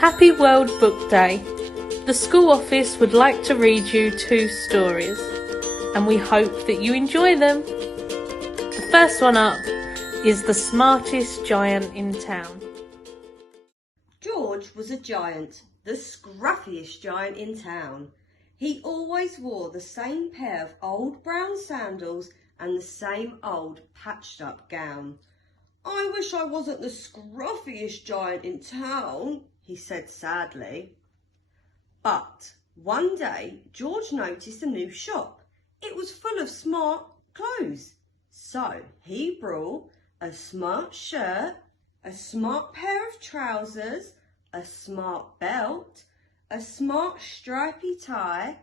Happy World Book Day. The school office would like to read you 2 stories, and we hope that you enjoy them. The first one up is The Smartest Giant in Town. George was a giant, the scruffiest giant in town. He always wore the same pair of old brown sandals and the same old patched up gown. "I wish I wasn't the scruffiest giant in town," he said sadly. But one day George noticed a new shop. It was full of smart clothes. So he brought a smart shirt, a smart pair of trousers, a smart belt, a smart stripy tie,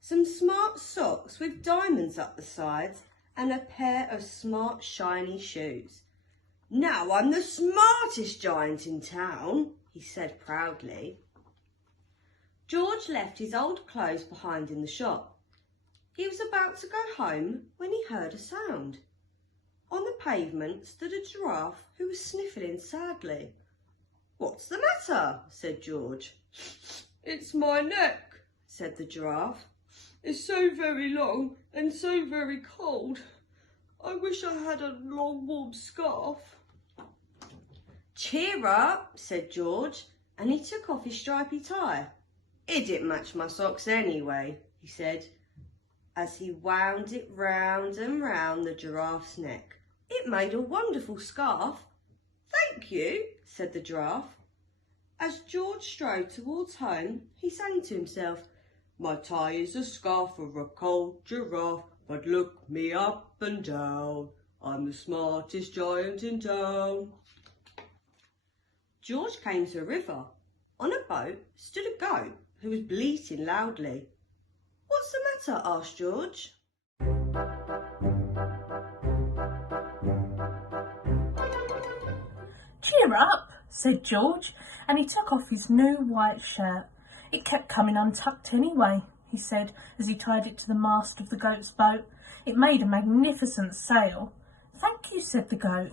some smart socks with diamonds up the sides, and a pair of smart shiny shoes. "Now I'm the smartest giant in town," he said proudly. George left his old clothes behind in the shop. He was about to go home when he heard a sound. On the pavement stood a giraffe who was sniffling sadly. "What's the matter?" said George. "It's my neck," said the giraffe. "It's so very long and so very cold. I wish I had a long warm scarf." "Cheer up," said George, and he took off his stripy tie. "It didn't match my socks anyway," he said, as he wound it round and round the giraffe's neck. "It made a wonderful scarf." "Thank you," said the giraffe. As George strode towards home, he sang to himself, "My tie is a scarf for a cold giraffe, but look me up and down. I'm the smartest giant in town." George came to a river. On a boat stood a goat who was bleating loudly. "What's the matter?" asked George. "Cheer up," said George, and he took off his new white shirt. "It kept coming untucked anyway," he said, as he tied it to the mast of the goat's boat. "It made a magnificent sail." "Thank you," said the goat.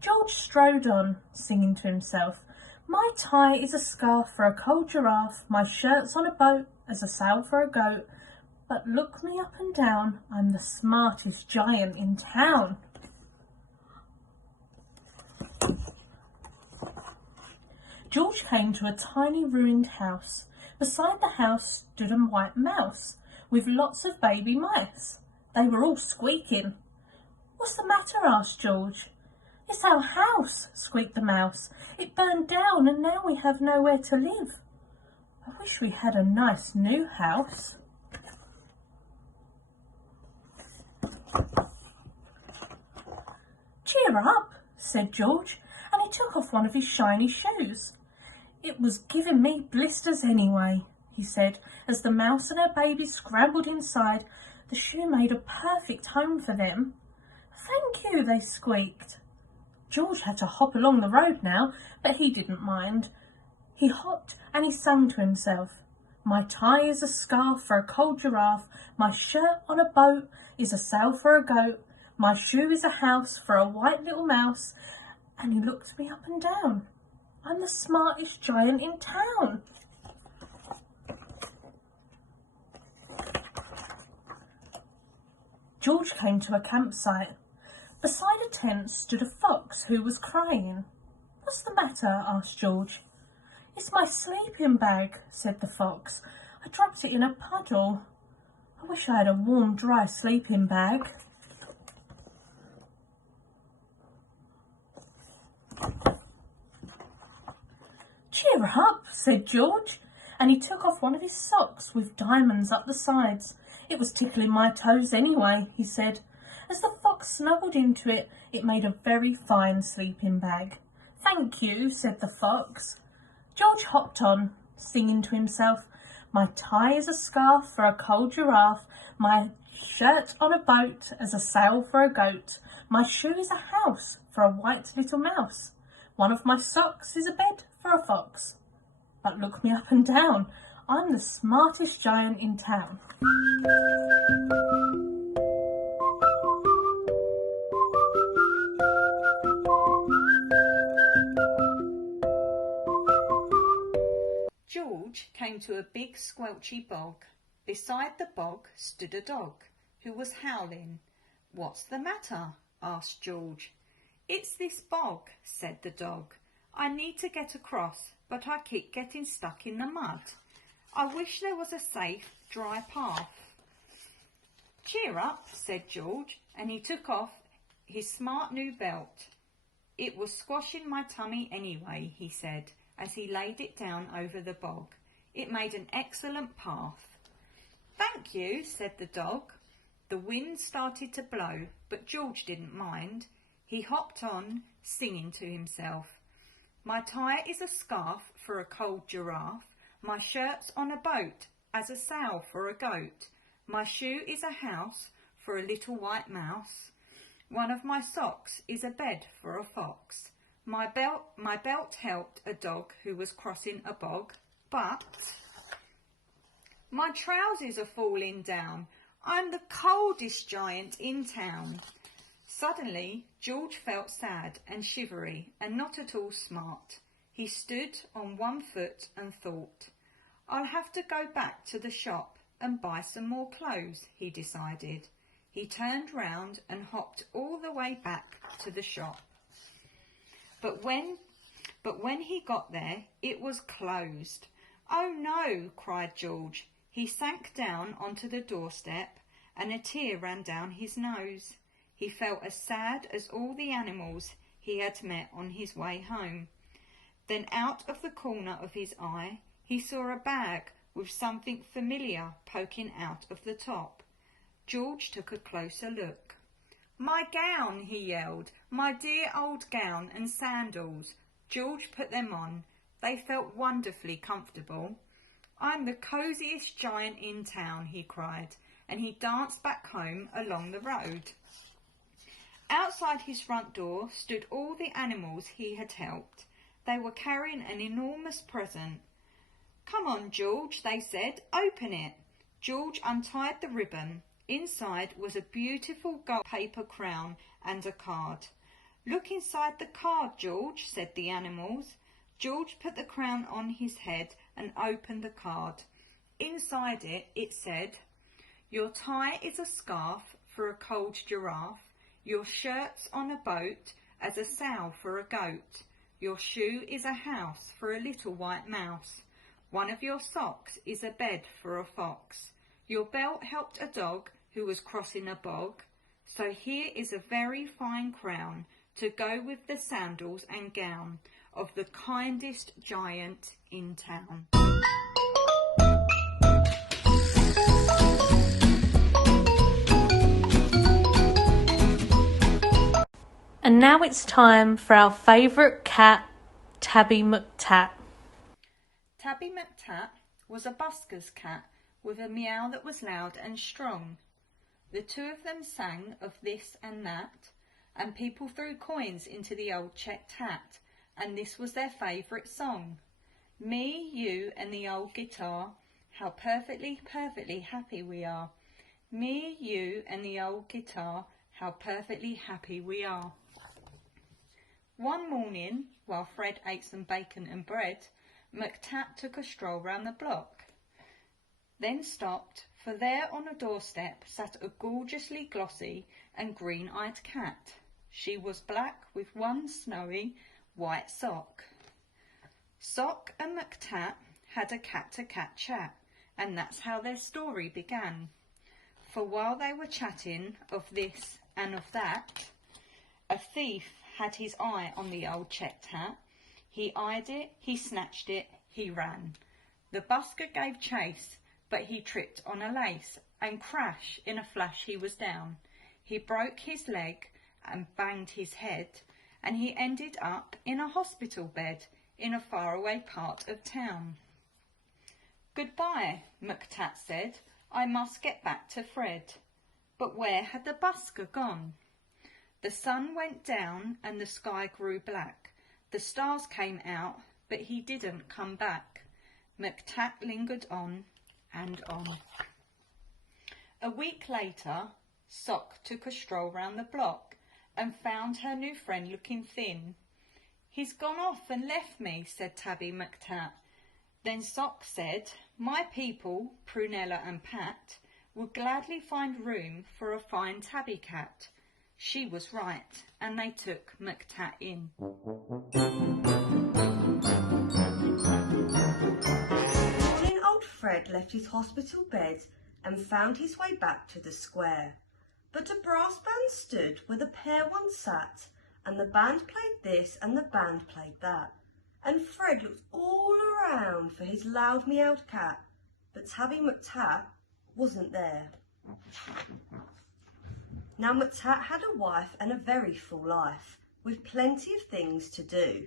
George strode on, singing to himself, "My tie is a scarf for a cold giraffe, my shirt's on a boat as a sail for a goat, but look me up and down, I'm the smartest giant in town." George came to a tiny ruined house. Beside the house stood a white mouse with lots of baby mice. They were all squeaking. "What's the matter?" asked George. "It's our house," squeaked the mouse. "It burned down and now we have nowhere to live. I wish we had a nice new house." "Cheer up," said George, and he took off one of his shiny shoes. "It was giving me blisters anyway," he said, as the mouse and her baby scrambled inside. The shoe made a perfect home for them. "Thank you," they squeaked. George had to hop along the road now, but he didn't mind. He hopped and he sang to himself, "My tie is a scarf for a cold giraffe, my shirt on a boat is a sail for a goat, my shoe is a house for a white little mouse, and he looked me up and down. I'm the smartest giant in town." George came to a campsite. Beside a tent stood a fox who was crying. "What's the matter?" asked George. "It's my sleeping bag," said the fox. "I dropped it in a puddle. I wish I had a warm, dry sleeping bag." "Cheer up," said George, and he took off one of his socks with diamonds up the sides. "It was tickling my toes anyway," he said. As the fox snuggled into it, it made a very fine sleeping bag. "Thank you," said the fox. George hopped on, singing to himself, "My tie is a scarf for a cold giraffe, my shirt on a boat as a sail for a goat, my shoe is a house for a white little mouse, one of my socks is a bed for a fox, but look me up and down, I'm the smartest giant in town." George came to a big squelchy bog. Beside the bog stood a dog, who was howling. "What's the matter?" asked George. "It's this bog," said the dog. "I need to get across, but I keep getting stuck in the mud. I wish there was a safe, dry path." "Cheer up," said George, and he took off his smart new belt. "It was squashing my tummy anyway," he said, as he laid it down over the bog. "It made an excellent path." "Thank you," said the dog. The wind started to blow, but George didn't mind. He hopped on, singing to himself. "My tie is a scarf for a cold giraffe. My shirt's on a boat as a sail for a goat. My shoe is a house for a little white mouse. One of my socks is a bed for a fox. My belt helped a dog who was crossing a bog, but my trousers are falling down. I'm the coldest giant in town." Suddenly, George felt sad and shivery and not at all smart. He stood on one foot and thought, "I'll have to go back to the shop and buy some more clothes," he decided. He turned round and hopped all the way back to the shop. But when he got there, it was closed. "Oh no," cried George. He sank down onto the doorstep and a tear ran down his nose. He felt as sad as all the animals he had met on his way home. Then out of the corner of his eye, he saw a bag with something familiar poking out of the top. George took a closer look. "My gown," he yelled, "my dear old gown and sandals." George put them on. They felt wonderfully comfortable. "I'm the cosiest giant in town," he cried, and he danced back home along the road. Outside his front door stood all the animals he had helped. They were carrying an enormous present. "Come on, George," they said, "open it." George untied the ribbon. Inside was a beautiful gold paper crown and a card. "Look inside the card, George," said the animals. George put the crown on his head and opened the card. Inside it, it said, "Your tie is a scarf for a cold giraffe. Your shirt's on a boat as a sail for a goat. Your shoe is a house for a little white mouse. One of your socks is a bed for a fox. Your belt helped a dog who was crossing a bog. So here is a very fine crown to go with the sandals and gown of the kindest giant in town." And now it's time for our favourite cat, Tabby McTat. Tabby McTat was a busker's cat with a meow that was loud and strong. The two of them sang of this and that, and people threw coins into the old checked hat, and this was their favourite song. "Me, you and the old guitar, how perfectly, perfectly happy we are. Me, you and the old guitar, how perfectly happy we are." One morning, while Fred ate some bacon and bread, McTat took a stroll round the block, then stopped, for there on a doorstep sat a gorgeously glossy and green-eyed cat. She was black with one snowy white sock. Sock and McTat had a cat-to-cat chat, and that's how their story began. For while they were chatting of this and of that, a thief had his eye on the old checked hat. He eyed it, he snatched it, he ran. The busker gave chase, but he tripped on a lace, and crash, in a flash he was down. He broke his leg and banged his head, and he ended up in a hospital bed in a faraway part of town. "Goodbye," McTat said, "I must get back to Fred." But where had the busker gone? The sun went down and the sky grew black. The stars came out, but he didn't come back. McTat lingered on and on. A week later, Sock took a stroll round the block and found her new friend looking thin. "He's gone off and left me," said Tabby McTat. Then Sock said, "My people, Prunella and Pat, would gladly find room for a fine tabby cat." She was right, and they took McTat in. Morning old Fred left his hospital bed and found his way back to the square. But a brass band stood where the pair once sat, and the band played this and the band played that. And Fred looked all around for his loud meowed cat, but Tabby McTat wasn't there. Now McTat had a wife and a very full life, with plenty of things to do,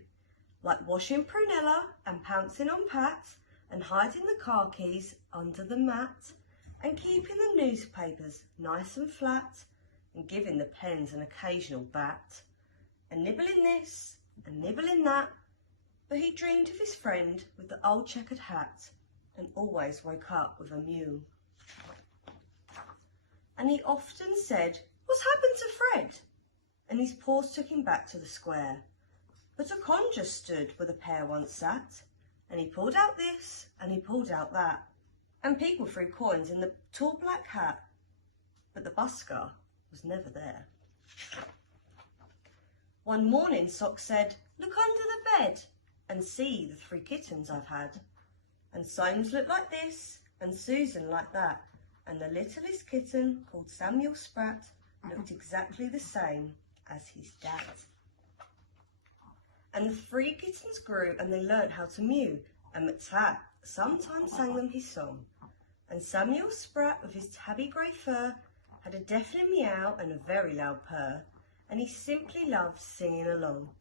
like washing Prunella and pouncing on Pat, and hiding the car keys under the mat, and keeping the newspapers nice and flat, and giving the pens an occasional bat, and nibbling this and nibbling that. But he dreamed of his friend with the old checkered hat, and always woke up with a mew. And he often said, "What's happened to Fred?" And his paws took him back to the square. But a conger stood where the pair once sat, and he pulled out this and he pulled out that, and people threw coins in the tall black hat, but the busker was never there. One morning Sock said, "Look under the bed and see the 3 kittens I've had. And Soames looked like this, and Susan like that, and the littlest kitten, called Samuel Spratt, looked exactly the same as his dad." And the 3 kittens grew, and they learnt how to mew, and McTat sometimes sang them his song. And Samuel Spratt, with his tabby grey fur, had a deafening meow and a very loud purr, and he simply loved singing along.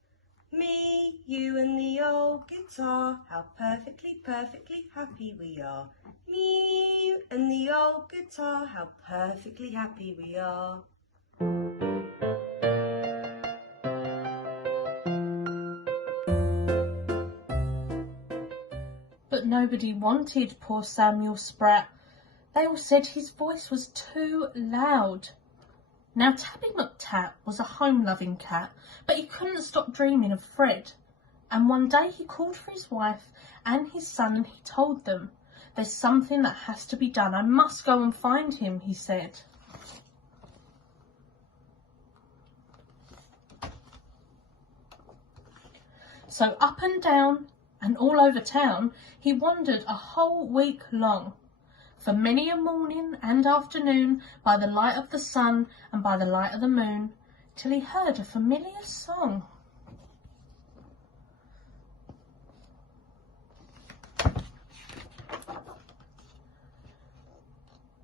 Me, you and the old guitar, how perfectly, perfectly happy we are. Me, you and the old guitar, how perfectly happy we are. But nobody wanted poor Samuel Spratt. They all said his voice was too loud. Now Tabby McTat was a home-loving cat, but he couldn't stop dreaming of Fred. And one day he called for his wife and his son, and he told them, "There's something that has to be done. I must go and find him," he said. So up and down and all over town he wandered a whole week long, for many a morning and afternoon, by the light of the sun and by the light of the moon, till he heard a familiar song.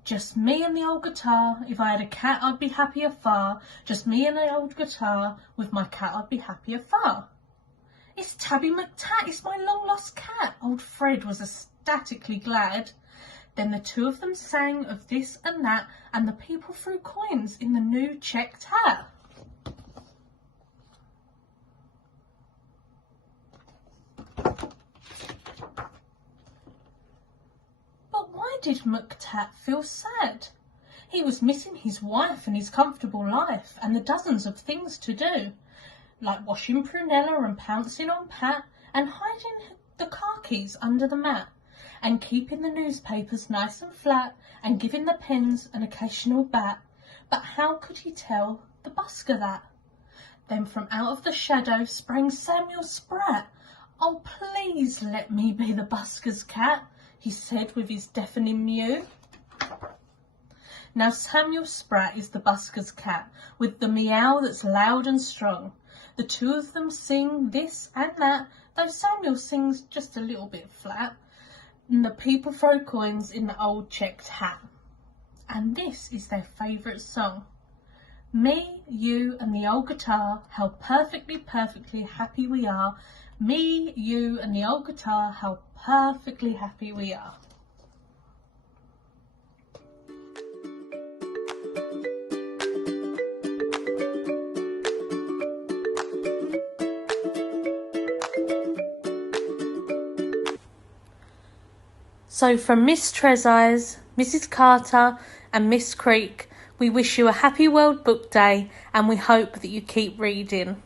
Just me and the old guitar, if I had a cat I'd be happier far. Just me and the old guitar, with my cat I'd be happier far. "It's Tabby McTat, it's my long lost cat." Old Fred was ecstatically glad. Then the 2 of them sang of this and that, and the people threw coins in the new checked hat. But why did McTat feel sad? He was missing his wife and his comfortable life, and the dozens of things to do, like washing Prunella and pouncing on Pat, and hiding the car keys under the mat, and keeping the newspapers nice and flat, and giving the pens an occasional bat. But how could he tell the busker that? Then from out of the shadow sprang Samuel Spratt. "Oh, please let me be the busker's cat," he said with his deafening mew. Now Samuel Spratt is the busker's cat, with the meow that's loud and strong. The 2 of them sing this and that, though Samuel sings just a little bit flat. And the people throw coins in the old checked hat. And this is their favourite song. Me, you and the old guitar, how perfectly, perfectly happy we are. Me, you and the old guitar, how perfectly happy we are. So from Miss Trezise, Mrs. Carter and Miss Creek, we wish you a happy World Book Day, and we hope that you keep reading.